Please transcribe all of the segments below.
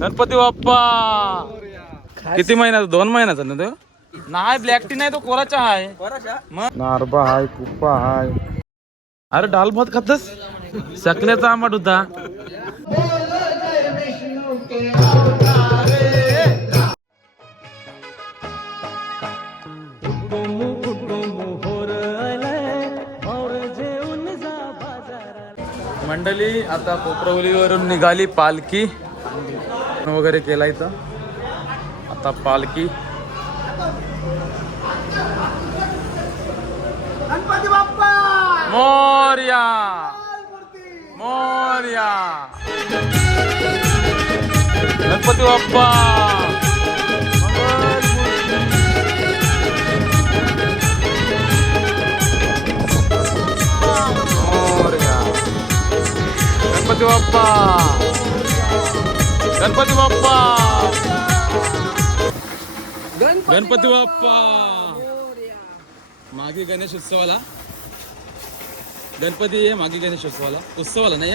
गणपती बाप्पा! किती महिन्याचा? दोन महिन्याचा ना तो? नाही ब्लॅक टी नाही तो कोराचा आहे मग? नारबा हाय कुप्पा हाय. अरे डाल भात खातस? सकल्याचा आंबट होता मंडळी आता कोपरवलीवरून निघाली पालखी. वगैरे केला इथं. आता पालखी. गणपती बाप्पा! मोर्या! मोर्या! गणपती बाप्पा! मोरया. गणपती बाप्पा. गणपती बाप्पा. मागे गणेश उत्सवाला. गणपती आहे मागे गणेश उत्सवाला. उत्सवाला नाही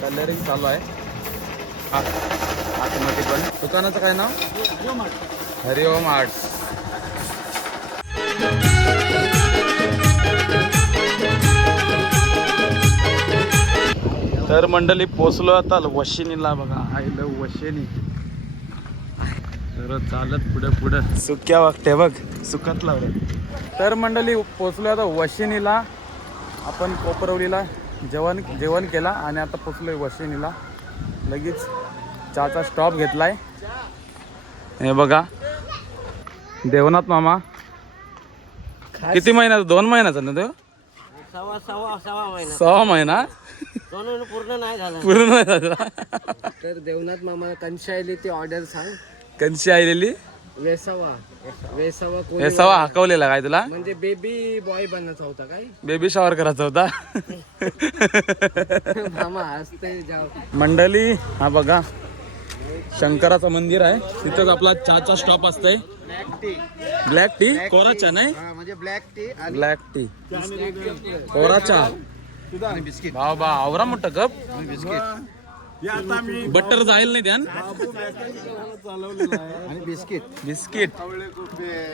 कलरिंग चालू आहे. आत- आतमध्ये पण. दुकानाचं काय नाव? हरिओम आर्ट्स. तर मंडळी पोचलो आता वशिनीला बघा. आईला वशिनी. तर चालत पुढे पुढे. सुक्या वागते बघ. सुखात लावलं. तर मंडळी पोचलो आता वशिनीला. आपण कोपरवलीला जेवण जेवण केला आणि आता पोचलोय वशिनीला. लगेच चहाचा स्टॉप घेतलाय. हे बघा. देवनाथ मामा. किती महिन्याचा? दोन महिन्याचा ना तो? सव्वा सव्वा सव्वा महिना. सहा महिना? पूर्ण नाही झाला. पूर्ण नाही झाला? तर देवनाथ मामा कंशायली ती ऑर्डर सांग. कंची आलेली वेसावा. वेसावा कोणी हे सवा हाकवलेला काय तुला? म्हणजे बेबी बॉय बनायचा होता काय? बेबी शॉवर करायचा होता? मामा असते जाव. मंडळी हा बघा. शंकराचं मंदिर आहे. तिथं आपला चहाचा स्टॉप असतंय. ब्लॅक टी कोरा चहा नाही? म्हणजे ब्लॅक टी ब्लॅक टी कोरा चहा. भाव बा आवरा मोठं कप. बटर जाईल नाही त्यान. आणि biscuit biscuit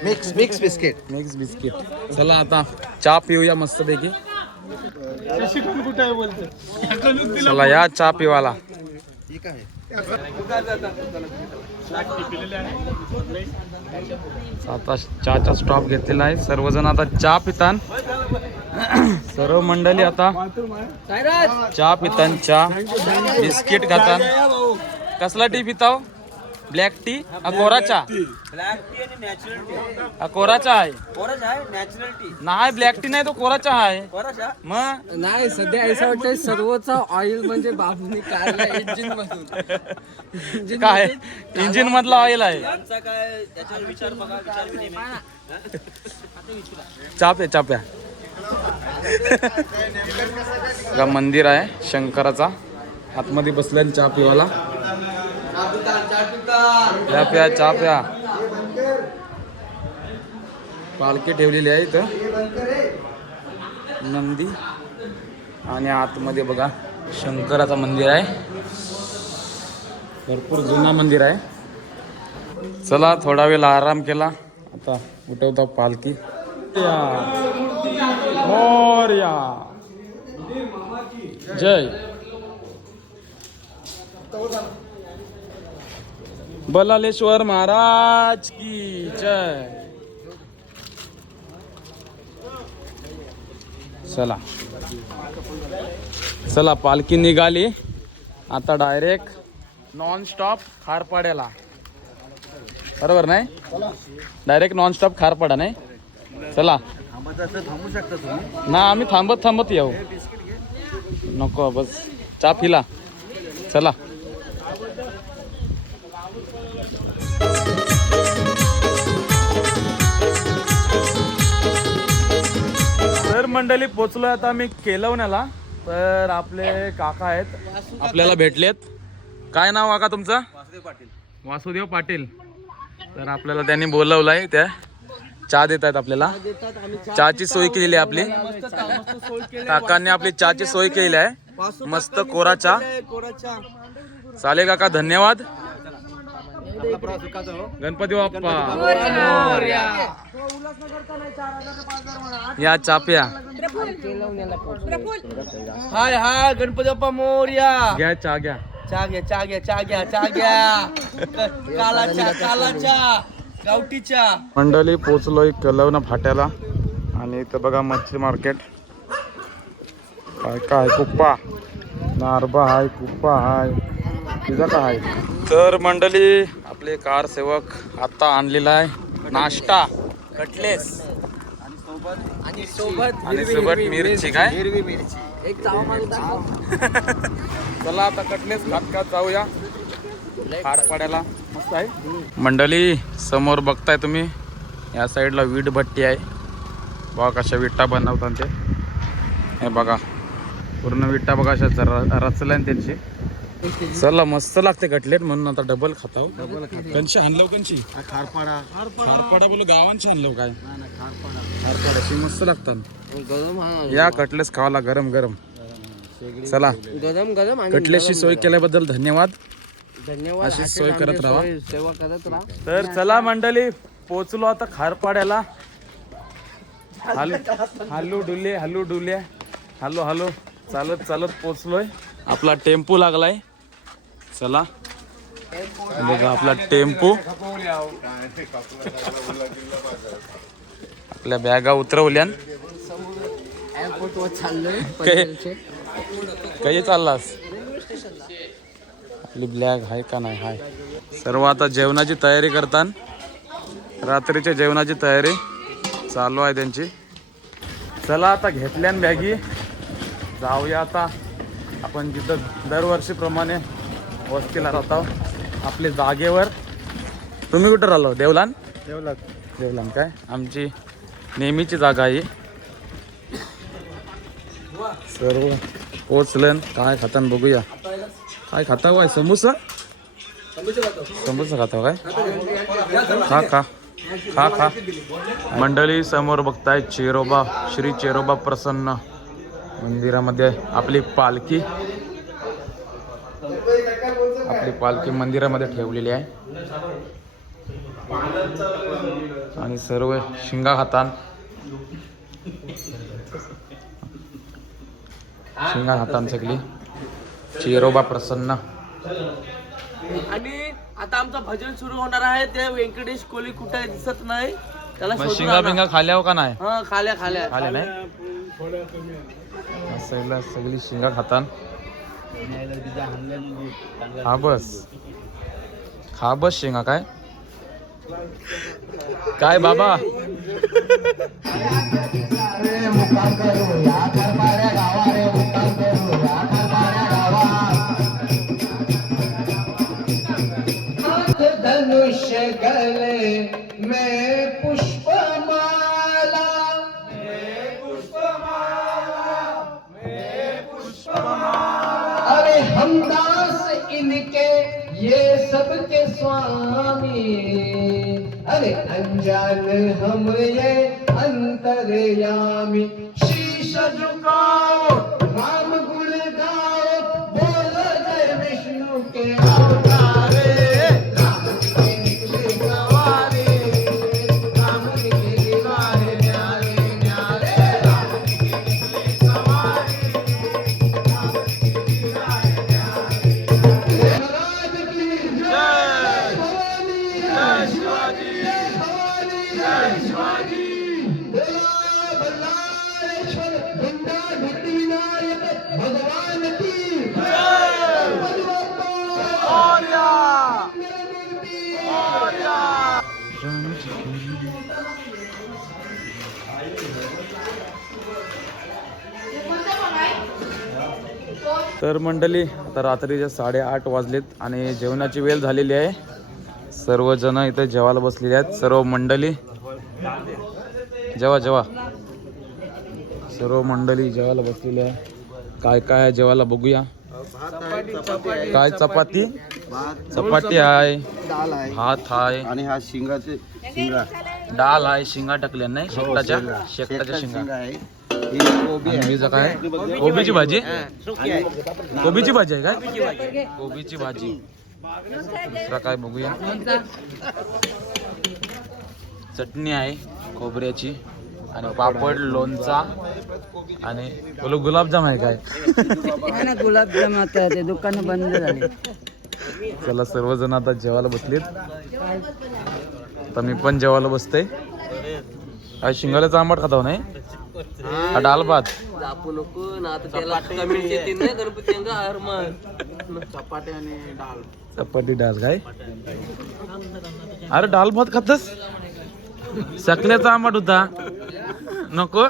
mix mix biscuit mix biscuit चला आता चहा पिऊया मस्त पैकी चला या चहा पिवाला. ठीक आहे. आता चहाचा स्टॉप घेतलेला आहे. सर्वजण आता चहा पितान. सर्व मंडळी आता चहा पितान चहा बिस्किट खातान. कसला टी पिताव? ब्लॅक टी कोरा चहा. Black tea. आणि नॅचरल टी. हा कोरा चहा आहे. कोरच आहे? Natural tea. नाही ब्लॅक टी नाही तो कोरा चहा आहे. कोरच मग? नाही सध्या असं वाटतं सर्वच ऑइल म्हणजे बाबूने काढलं इंजिन मधून. काय? इंजिन मधला ऑइल आहे. त्यांचा काय त्याच्यावर विचार बघा विचार चाप्या चाप्या बघा मंदिर आहे शंकराचा. आतमध्ये बसल्या चहा पिवाला चहा प्या चहा प्या. पालखी ठेवलेली आहे इथं. नंदी. आणि आतमध्ये बघा शंकराचं मंदिर आहे. भरपूर जुना मंदिर आहे. चला थोडा वेळ आराम केला. आता उठवता पालखी. मोर्या. जय. बलालेश्वर महाराज की जय। चला। चला पालखी निघाली. आता डायरेक्ट नॉन स्टॉप खारपाड्याला. बरोबर नाही? डायरेक्ट नॉन स्टॉप खारपाडा नाही? चला. ना आम्ही थांबत थांबत येऊ. नको बस. चा फिला. चला. तर मंडळी पोचलो आता आम्ही केलवण्याला तर आपले काका आहेत. आपल्याला भेटलेत. काय नाव काका तुमचं? वासुदेव पाटील. वासुदेव पाटील तर आपल्याला त्यांनी बोलवलंय त्या चहा देत आहेत आपल्याला. चहाची सोय केलेली आहे आपली. काकांनी आपली चहाची सोय केलेली आहे. मस्त कोरा चहा. चालेल काका धन्यवाद. गणपती बाप्पा. या चाप्या. हाय हाय गणपती बाप्पा मोर्या. घ्या चा घ्या. चा घ्या चा घ्या चा घ्या चा घ्या. कालाच्या कालाच्या गावठीच्या. मंडळी पोचलोय कलवना फाट्याला आणि इथं बघा मच्छी मार्केट. काय काय कुप्पा. नारबा हाय कुप्पा हाय. तुझा काय तर मंडळी आपले कार सेवक आता आणलेला आहे. नाश्ता. कटलेस. आणि सोबत आणि सोबत मिरची काय? हिरवी मिरची. एक चावा चला आता कटलेस खात खात जाऊया खारपाड्याला मस्त आहे. मंडळी समोर बघताय तुम्ही. या साईडला वीट भट्टी आहे. बघा कशा विटा बनवतात ते. हे बघा. पूर्ण विटा बघा अशा रचल्या त्यांची. चला मस्त लागते कटलेट म्हणून आता डबल खाताव. कंची आणलो कंची खारपाडा. खारपाडा बोलू गावांची आणलो काय? खारपाड्याची मस्त लागतात. हा या कटलेस खावाला गरम गरम. चला. गरम गरम आणि कटलेसची सोय केल्याबद्दल धन्यवाद. धन्यवाद. अशीच सोय करत राहा. सेवा करत राहा. तर चला मंडळी पोचलो आता खारपाड्याला. हल हल्लू डुले हल्लू डुले. Hello hello. चालत चालत पोचलोय. आपला टेम्पो लागलाय. चला. बघा आपला टेम्पो. आपल्या बॅगा? पनवेलचे. काही चाललास? आपली ब्लॅक आहे का नाही? हाय. सर्व आता जेवणाची तयारी करतात रात्रीच्या जेवणाची तयारी चालू आहे त्यांची. चला आता घेतल्यान बॅगी. जाऊया आता. आपण जिथं दरवर्षीप्रमाणे वस्तीला राहतो. आपल्या जागेवर. तुम्ही कुठं राहिलो? देवलान? देवलान. काय? आमची नेहमीची जागा आहे सर्व पोचलं काय खातान बघूया. काय खाता काय? समोसा? समोसा खाता काय? खा खा. खा खा. मंडळी समोर बघताय चेरोबा. श्री चेरोबा प्रसन्न मंदिरामध्ये आपली पालखी. आपली पालखी मंदिरामध्ये ठेवलेली आहे. आणि सर्व शिंगा खातान शिंगा हातान सगळी. चेरोबा प्रसन्न. आणि आता आमचं भजन सुरू होणार आहे. ते व्यंकटेश कोहली कुठे आहे दिसत नाही. त्याला शिंगा. बिंगा खाल्यावर का नाही? हा खाल्या खाल्या. खाल्या नाही? सगळं सगळी शिंगा खातान हा बस. खा बस शिंगा काय? काय बाबा? अरे अनजान हम ये अंतरयामी शीश झुकाओ। तर मंडळी आता रात्रीचे साडेआठ वाजलेत आणि जेवणाची वेळ झालेली आहे. सर्वजण इथे जेवायला बसलेले आहेत. सर्व मंडळी जेवा जेवा. सर्व मंडळी जेवायला बसलेली आहे काय काय आहे जेवायला बघूया. काय चपाती? चपाती आहे डाल आहे. भात आहे. आणि हा शिंगाचे शिंगा. डाळ आहे शिंगा टाकल्या नाही शेकटाच्या शेंगा. शेकटाच्या शिंगा. आहे. काय? कोबीची भाजी? कोबीची भाजी. आहे. काय? कोबीची भाजी. दुसरा काय बघूया? चटणी आहे खोबऱ्याची आणि पापड लोणचा आणि बोलो गुलाबजाम आहे काय? नाही ना गुलाबजाम आता दुकान बंद झाले. चला सर्वजण आता जेवायला बसलेत. आता मी पण जेवायला बसतोय. काय शिंगाल्याचा आंबट खाताव नाही? हा डाल भात. जापू नको ना आता त्याला कमेंट येते ना गणपती चपाटी आणि डाळ. चपाती डाल काय? अरे डाल भात खातस? सकल्याचा आंबट होता. नको?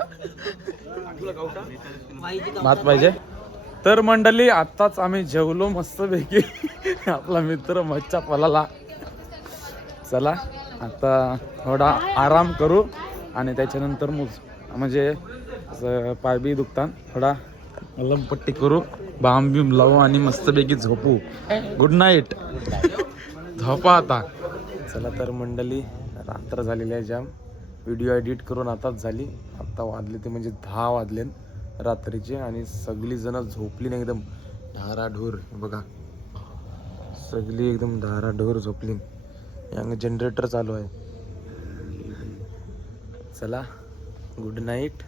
भात पाहिजे? तर मंडळी आत्ताच आम्ही जेवलो मस्तपैकी. आपला मित्र मच्छा पलाला चला आता थोडा आराम करू आणि त्याच्यानंतर मग म्हणजे असं पाय दुखतात. थोडा मलमपट्टी करू बाम बिम लावू आणि मस्तपैकी झोपू. गुड नाईट झोपा आता. चला तर मंडळी रात्र झालेली आहे जाम व्हिडिओ एडिट करून आताच झाली. आत्ता वाजले ते म्हणजे दहा वाजले रात्रीचे आणि सगळीजणं झोपली ना एकदम. ढाराढोर बघा. सगळी एकदम ढाराढोर झोपली यांग जनरेटर चालू आहे. चला गुड नाईट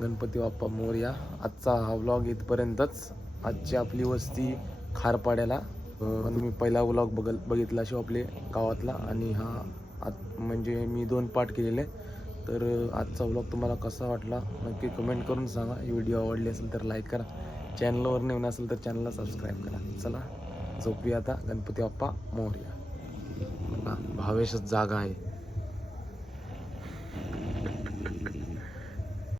गणपती बाप्पा मोर्या आजचा हा व्लॉग इथपर्यंतच. आजची आपली वस्ती खारपाड्याला. तुम्ही पहिला व्लॉग बघल बघितला शिव आपले गावातला. आणि हा आत म्हणजे मी दोन पार्ट केलेले. तर आजचा ब्लॉग तुम्हाला कसा वाटला? नक्की कमेंट करून सांगा. व्हिडिओ आवडली असेल तर लाईक करा. चॅनलवर नवीन असेल तर चॅनलला सबस्क्राईब करा. चला झोपूया आता. गणपती बाप्पा मोर्या. भावेशच जागा आहे.